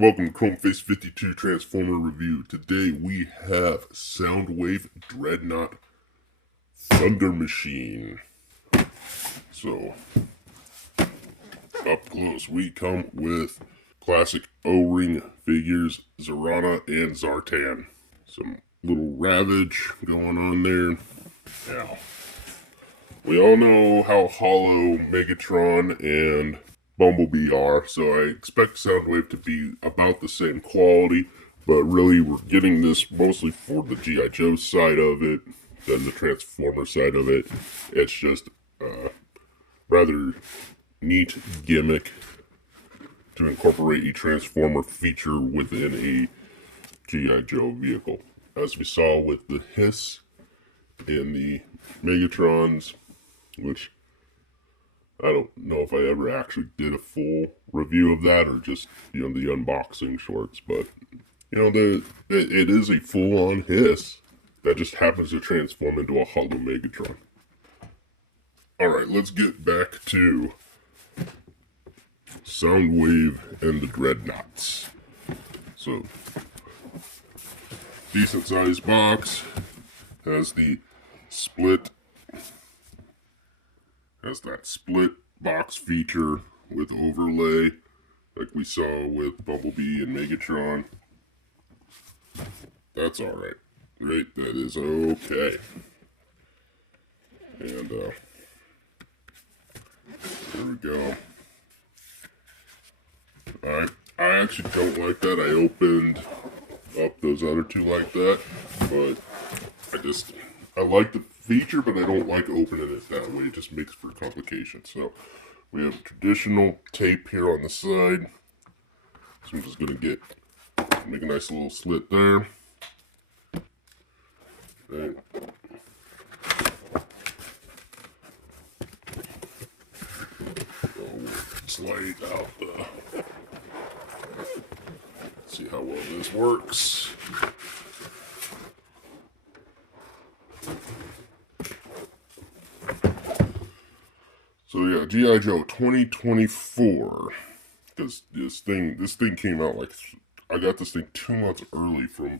welcome to Chromeface 52 Transformer Review. Today we have Soundwave Dreadnok Thunder Machine. So, up close we come with classic O-ring figures, Zarana and Zartan. Some little Ravage going on there. Now, we all know how hollow Megatron and Bumblebee are, so I expect Soundwave to be about the same quality, but really we're getting this mostly for the GIJoe side of it than the Transformer side of it. It's just a rather neat gimmick to incorporate a Transformer feature within a GIJoe vehicle. As we saw with the Hiss and the Megatrons, which I don't know if I ever actually did a full review of that or just, the unboxing shorts, but, it is a full-on Hiss that just happens to transform into a hollow Megatron. Alright, let's get back to Soundwave and the Dreadnoks. So, decent-sized box, has that split box feature with overlay like we saw with Bumblebee and Megatron. That's alright. Right, that is okay. And there we go. I actually don't like that. I opened up those other two like that, but I like the feature, but I don't like opening it that way. It just makes for complications. So we have traditional tape here on the side. So I'm just gonna make a nice little slit there. Right. Slide out see how well this works. So yeah, GIJoe 2024. Because this thing came out I got this thing 2 months early from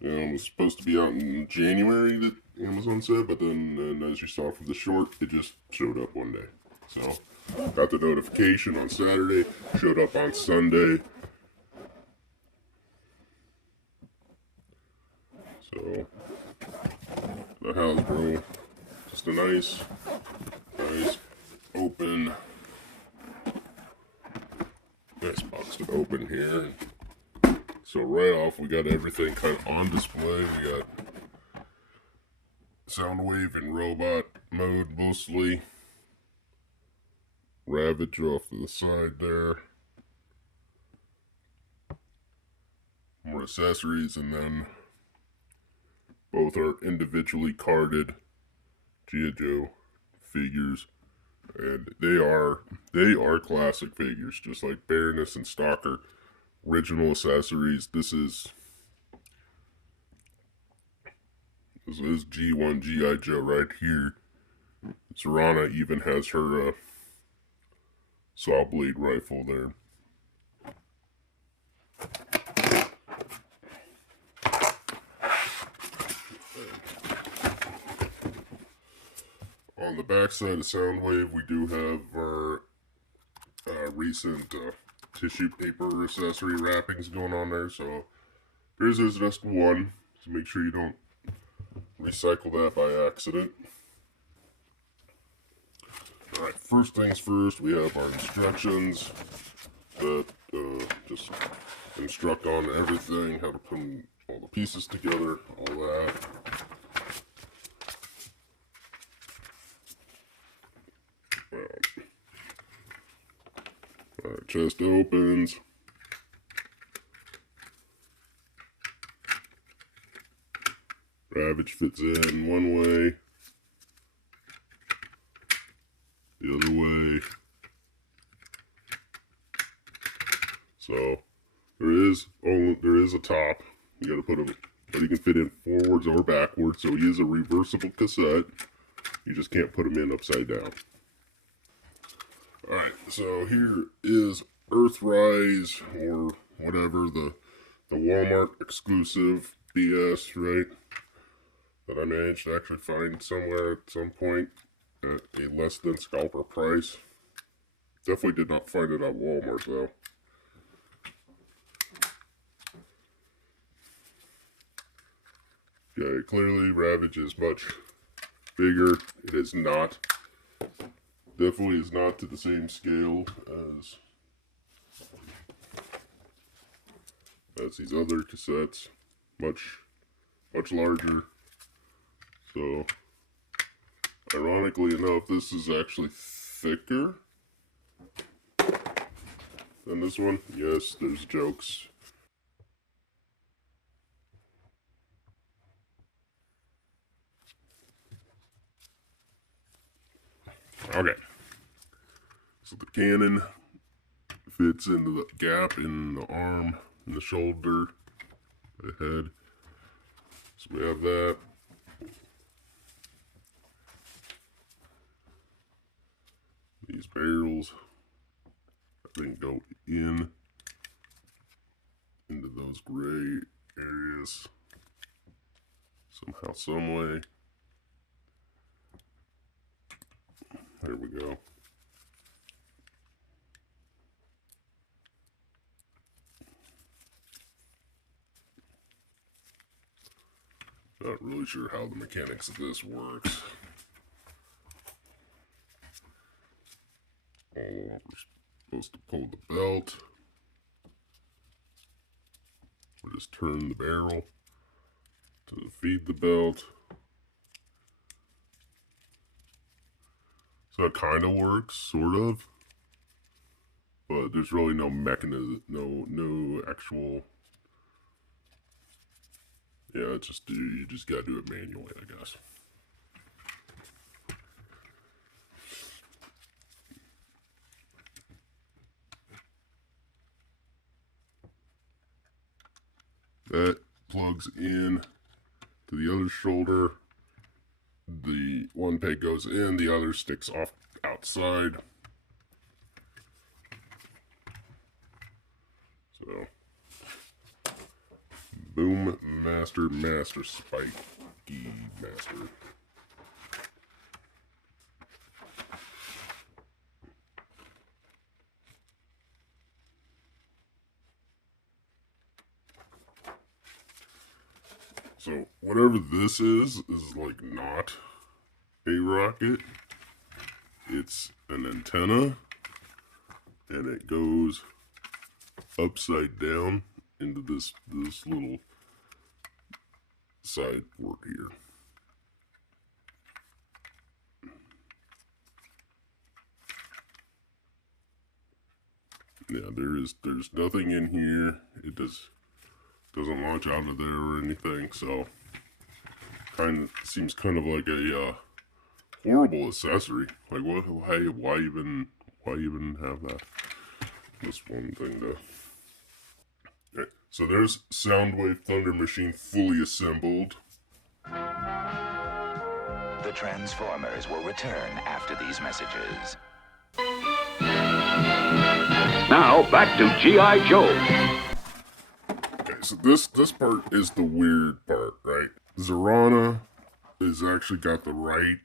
it was supposed to be out in January, that Amazon said, but then as you saw from the short, it just showed up one day. So, got the notification on Saturday, showed up on Sunday. So, the Hasbro, just a nice open, nice box to open here. So right off, we got everything kind of on display. We got Soundwave in robot mode mostly. Ravage off to the side there. More accessories, and then both are individually carded GIJoe figures, and they are classic figures, just like Baroness and Stalker. Original accessories. This is G1 GIJoe right here. Zarana even has her saw blade rifle there. On the back side of Soundwave, we do have our recent tissue paper accessory wrappings going on there. So here's just one, so make sure you don't recycle that by accident. Alright, first things first, we have our instructions that just instruct on everything, how to put all the pieces together, all that. Alright, chest opens. Ravage fits in one way, the other way. So there is a top. You gotta put him, but he can fit in forwards or backwards. So he is a reversible cassette. You just can't put him in upside down. Alright, so here is Earthrise or whatever, the Walmart exclusive BS, right? That I managed to actually find somewhere at some point at a less than scalper price. Definitely did not find it at Walmart though. Okay, clearly Ravage is much bigger. It is not. Definitely is not to the same scale as these other cassettes. Much larger. So, ironically enough, this is actually thicker than this one. Yes, there's jokes. Okay. So the cannon fits into the gap in the arm, in the shoulder, the head. So we have that. These barrels, I think, go into those gray areas somehow, some way. There we go. Not really sure how the mechanics of this works. Oh, we're supposed to pull the belt. We just turn the barrel to feed the belt. So it kind of works, sort of. But there's really no mechanism, no actual. Yeah, it's just you just gotta do it manually, I guess. That plugs in to the other shoulder. The one peg goes in, the other sticks off outside. So, boom, master, spiky master. So whatever this is like not a rocket. It's an antenna, and it goes upside down into this little side port here. Yeah, there's nothing in here. It doesn't launch out of there or anything, so seems kind of like a horrible accessory. Like why even have that? This one thing to. Okay, so there's Soundwave Thunder Machine fully assembled. The Transformers will return after these messages. Now back to GIJoe. Okay, so this part is the weird part, right? Zarana has actually got the right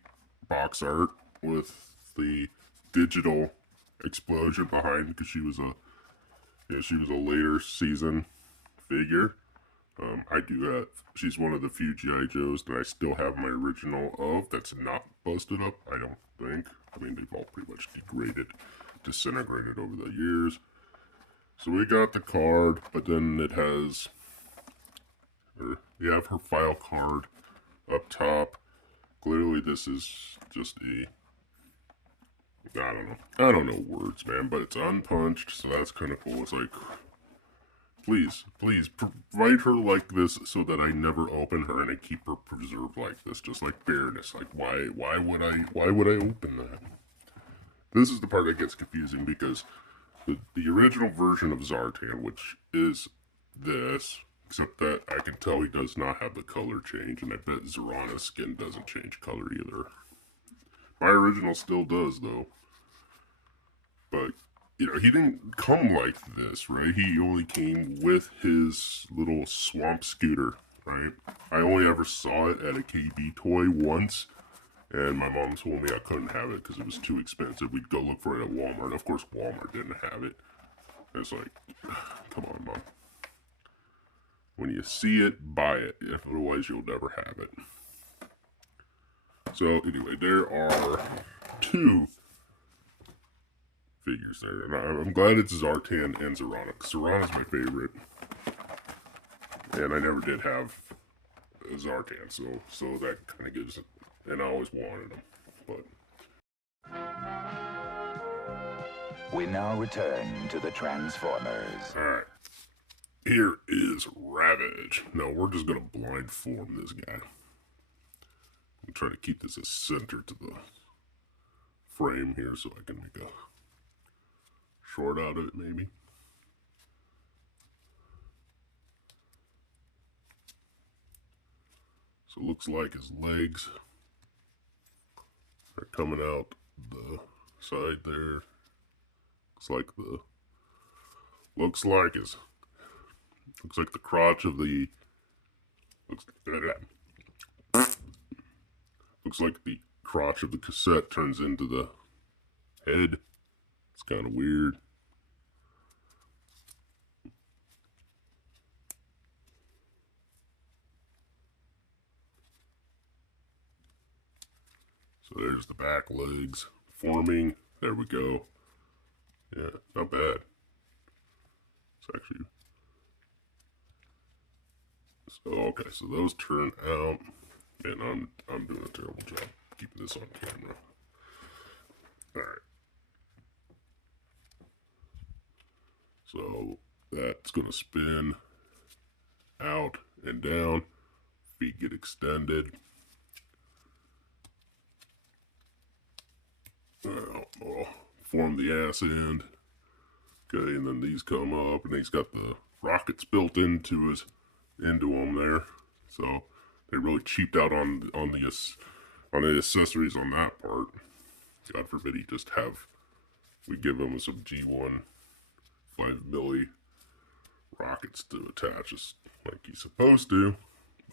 box art with the digital explosion behind, because she was a later season figure. I do have. She's one of the few GIJoes that I still have my original of that's not busted up. I don't think. I mean, they've all pretty much degraded, disintegrated over the years. So we got the card, but then it has. You have her file card up top. Clearly, this is just a. I don't know words, man, but it's unpunched, so that's kind of cool. It's like, please, provide her like this so that I never open her and I keep her preserved like this, just like Bareness. Like, why would I open that? This is the part that gets confusing, because the original version of Zartan, which is this, except that I can tell he does not have the color change, and I bet Zarana's skin doesn't change color either. My original still does, though. But he didn't come like this, right? He only came with his little swamp scooter, right? I only ever saw it at a KB toy once, and my mom told me I couldn't have it because it was too expensive. We'd go look for it at Walmart. Of course, Walmart didn't have it. It's like, come on, Mom. When you see it, buy it. Otherwise, you'll never have it. So, anyway, there are 2 figures there. And I'm glad it's Zartan and Zorana. Zorana's my favorite. And I never did have a Zartan, so that kind of gives it. And I always wanted them. But We now return to the Transformers. alright. Here is Ravage. No, we're just going to blind form this guy. I'm trying to keep this as center to the frame here so I can make a short out of it, maybe. So it looks like his legs are coming out the side there. Looks like the crotch of the looks like the crotch of the cassette turns into the head. It's kind of weird. So there's the back legs forming. There we go. Yeah, not bad. It's actually... So, okay, so those turn out. Man, I'm doing a terrible job keeping this on camera. Alright. So, that's going to spin out and down. Feet get extended. I'll form the ass end. Okay, and then these come up, and he's got the rockets built into him there. So they really cheaped out on the accessories on that part. God forbid we give him some G1 5mm rockets to attach us like he's supposed to,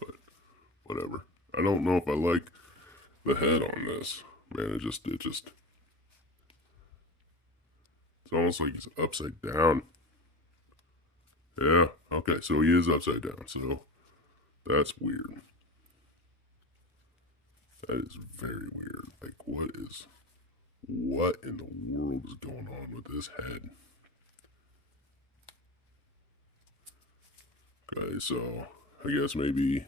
but whatever. I don't know if I like the head on this. Man, it just it's almost like he's upside down. Yeah, okay, so he is upside down, so that's weird. That is very weird. Like, what in the world is going on with this head? Okay, so I guess maybe it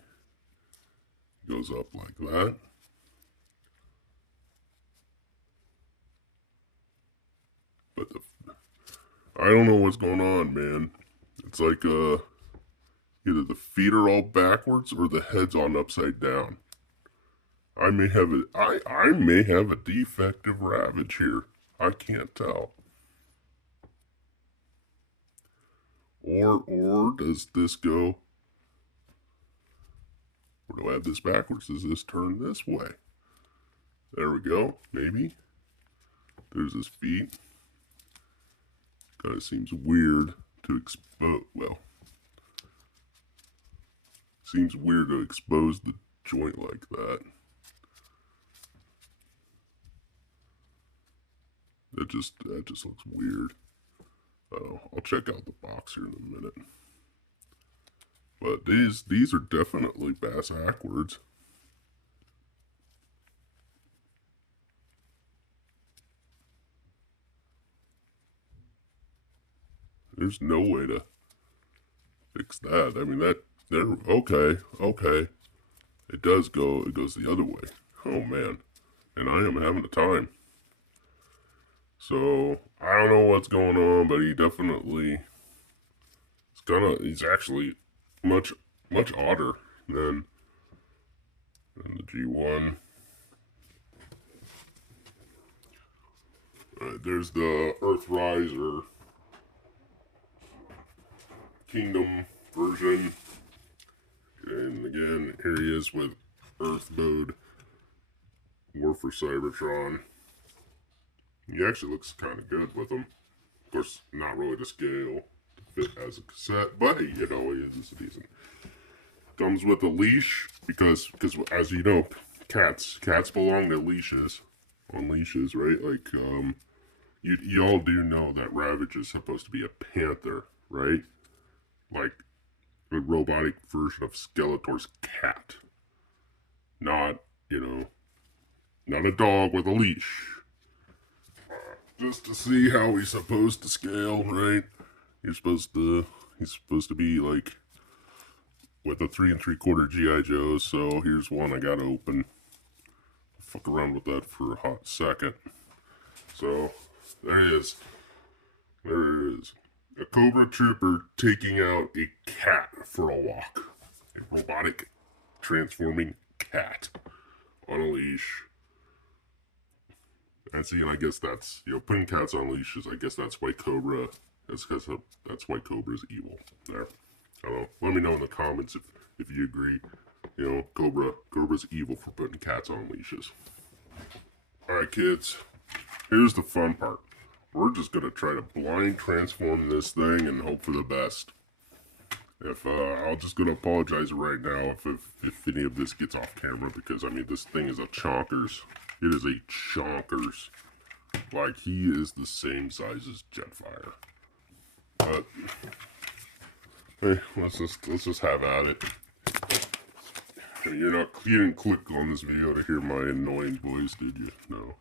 goes up like that. But I don't know what's going on, man. It's like either the feet are all backwards or the head's on upside down. I may have a defective Ravage here. I can't tell. Or does this go? Or do I have this backwards? Does this turn this way? There we go. Maybe. There's his feet. Kind of seems weird to expose. Well, seems weird to expose the joint like that. That just looks weird. I'll check out the box here in a minute. But these are definitely backwards. There's no way to fix that. I mean okay. It goes the other way. Oh man. And I am having a time. So I don't know what's going on, but he's actually much odder than the G1. There's the Earthrise Kingdom version. And again, here he is with Earth mode. War for Cybertron. He actually looks kind of good with them. Of course, not really to scale to fit as a cassette, but you know, it is decent. Comes with a leash because as you know, cats belong to leashes, on leashes, right? Like you all do know that Ravage is supposed to be a panther, right? Like a robotic version of Skeletor's cat, not not a dog with a leash. Just to see how he's supposed to scale, right? He's supposed to be like with a 3 3/4 GI Joe. So here's one I gotta open. Fuck around with that for a hot second. So there it is. There it is. A Cobra Trooper taking out a cat for a walk. A robotic transforming cat on a leash. And see, and I guess that's, putting cats on leashes, I guess that's why Cobra, that's why Cobra's evil. There. I don't know. Let me know in the comments if you agree. Cobra's evil for putting cats on leashes. Alright, kids. Here's the fun part. We're just gonna try to blind transform this thing and hope for the best. I'll just gonna apologize right now if any of this gets off camera, because I mean this thing is a chonkers. It is a chonkers. Like, he is the same size as Jetfire. But hey, let's just have at it. And you didn't click on this video to hear my annoying voice, did you? No.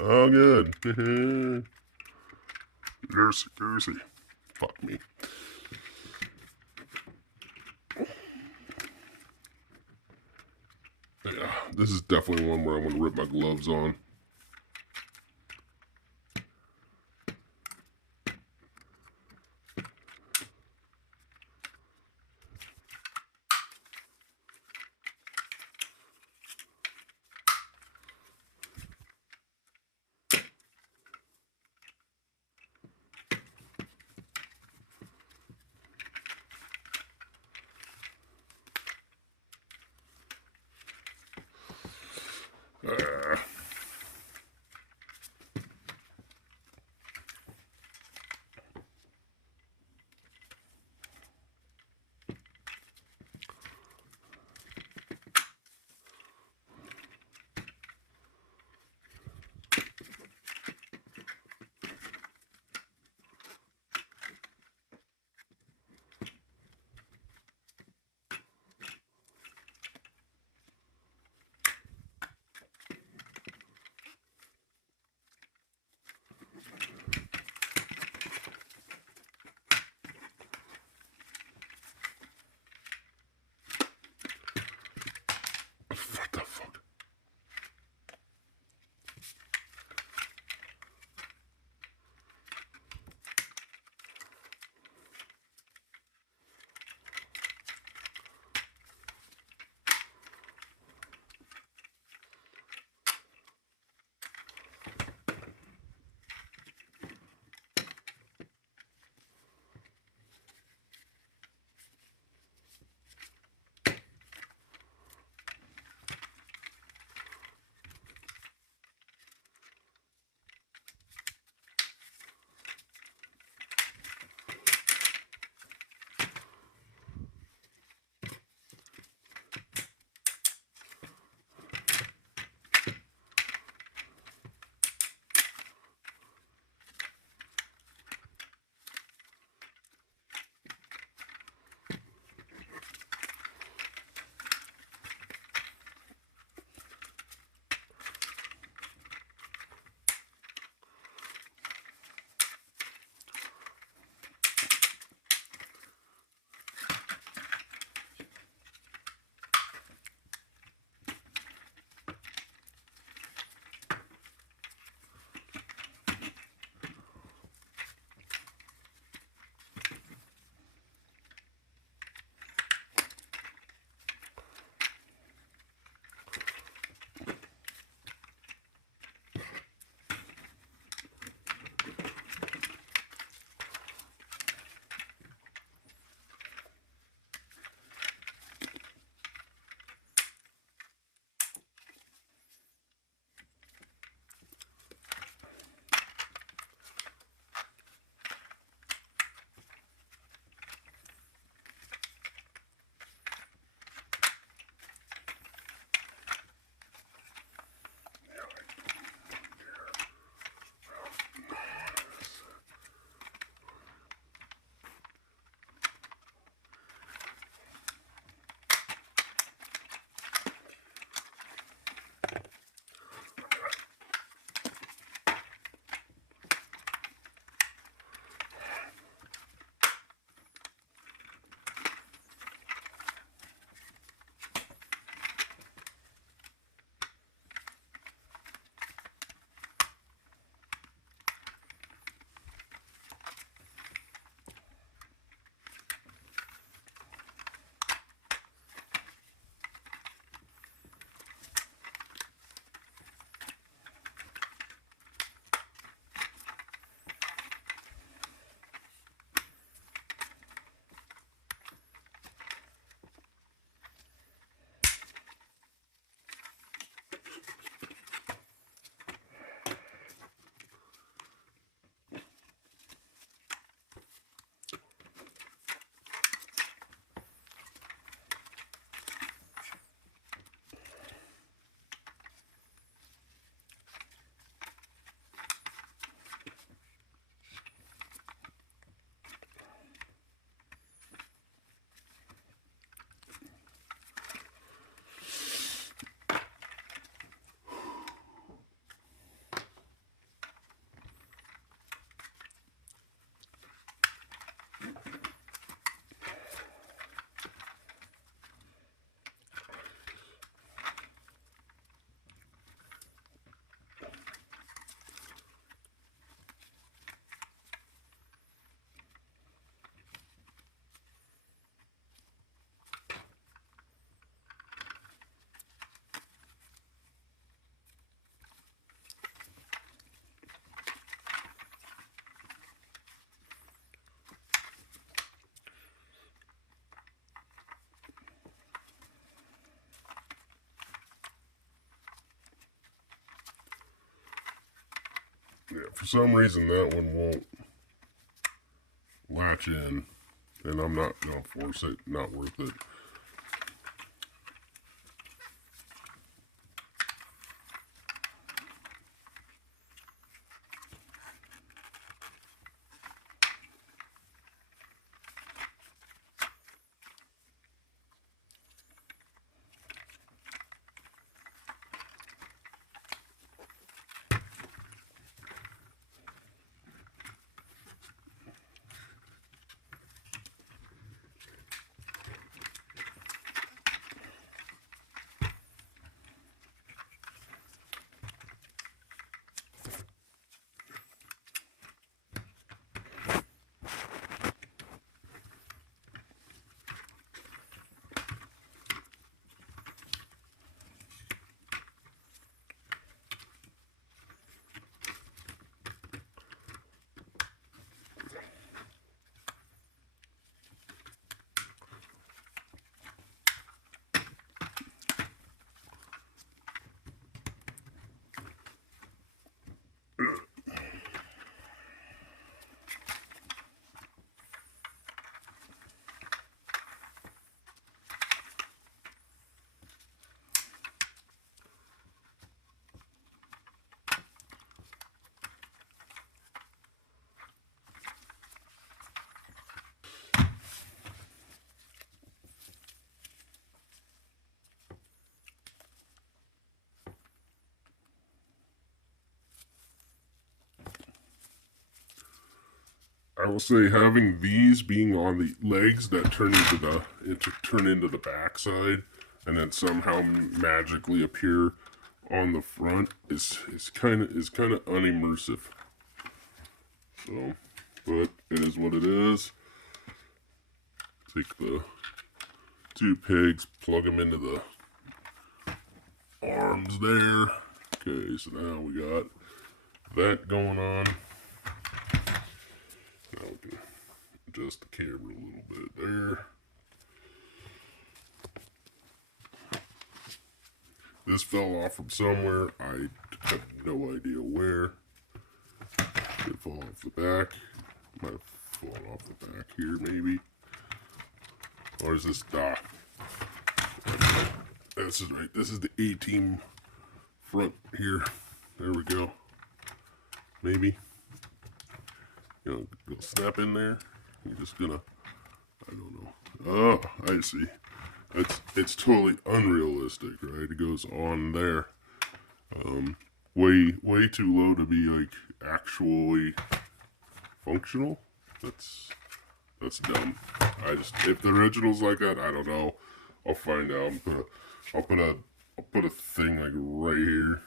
Oh, good. Jersey. Fuck me. Yeah, this is definitely one where I'm gonna rip my gloves on. for some reason that one won't latch in, and I'm not gonna force it. Not worth it. I will say having these being on the legs that turn into the backside and then somehow magically appear on the front is kind of unimmersive. So, but it is what it is. Take the two pigs, plug them into the arms there. Okay, so now we got that going on. Now we can adjust the camera a little bit there. This fell off from somewhere. I have no idea where. It fall off the back. Might have fallen off the back here, maybe. Or is this this is right. This is the A-team front here. There we go. Maybe. You know, go snap in there. You're just gonna. I don't know. Oh, I see. It's totally unrealistic, right? It goes on there. Way too low to be like actually functional. That's dumb. If the original's like that, I don't know. I'll find out. I'll put a thing like right here.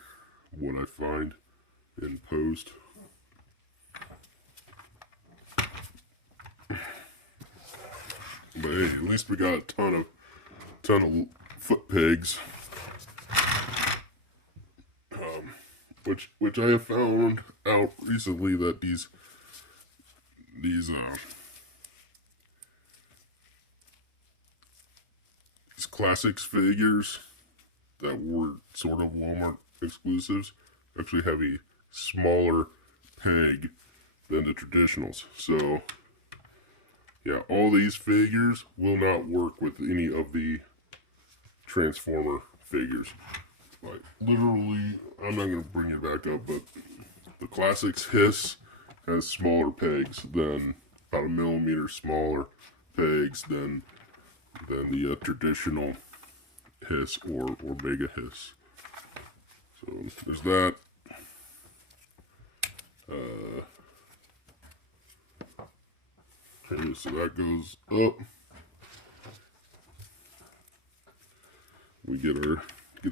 What I find in post. But hey, at least we got a ton of foot pegs, which I have found out recently that these classics figures that were sort of Walmart exclusives actually have a smaller peg than the traditionals. So yeah, all these figures will not work with any of the Transformer figures. Like, literally, I'm not going to bring it back up, but the Classics Hiss has smaller pegs than, about 1 millimeter smaller pegs than the traditional Hiss or Mega Hiss. So, there's that. Okay, so that goes up. We get our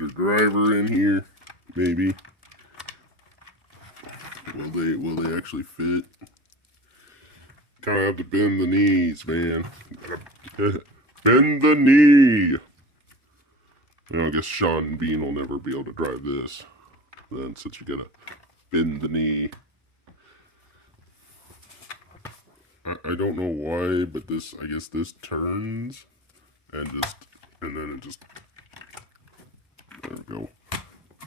driver in here, maybe. Will they actually fit? Kind of have to bend the knees, man. Bend the knee. You know, I guess Sean Bean will never be able to drive this. Then, since you gotta bend the knee. I don't know why, but I guess this turns and then it just, there we go.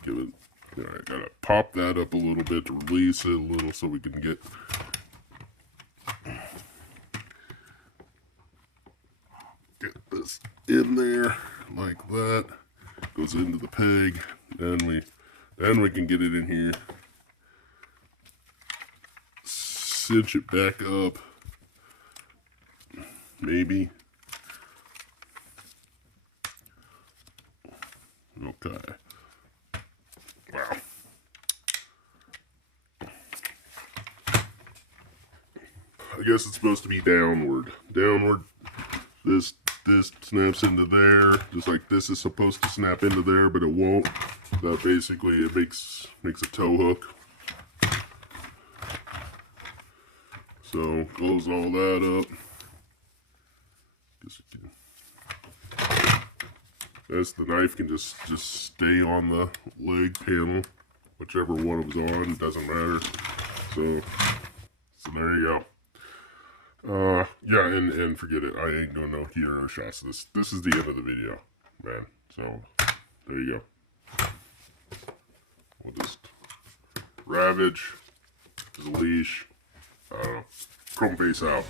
Give it Alright, gotta pop that up a little bit to release it a little so we can get this in there like that. Goes into the peg. Then we can get it in here. Cinch it back up. Maybe. Okay. Wow. I guess it's supposed to be downward. Downward. This snaps into there, just like this is supposed to snap into there, but it won't. That basically it makes a tow hook. So close all that up. This the knife can just stay on the leg panel, whichever one it was on. It doesn't matter. So there you go. Yeah, and forget it. I ain't doing no hero shots. This is the end of the video, man. So there you go. We'll just ravage, his leash. Chrome face out.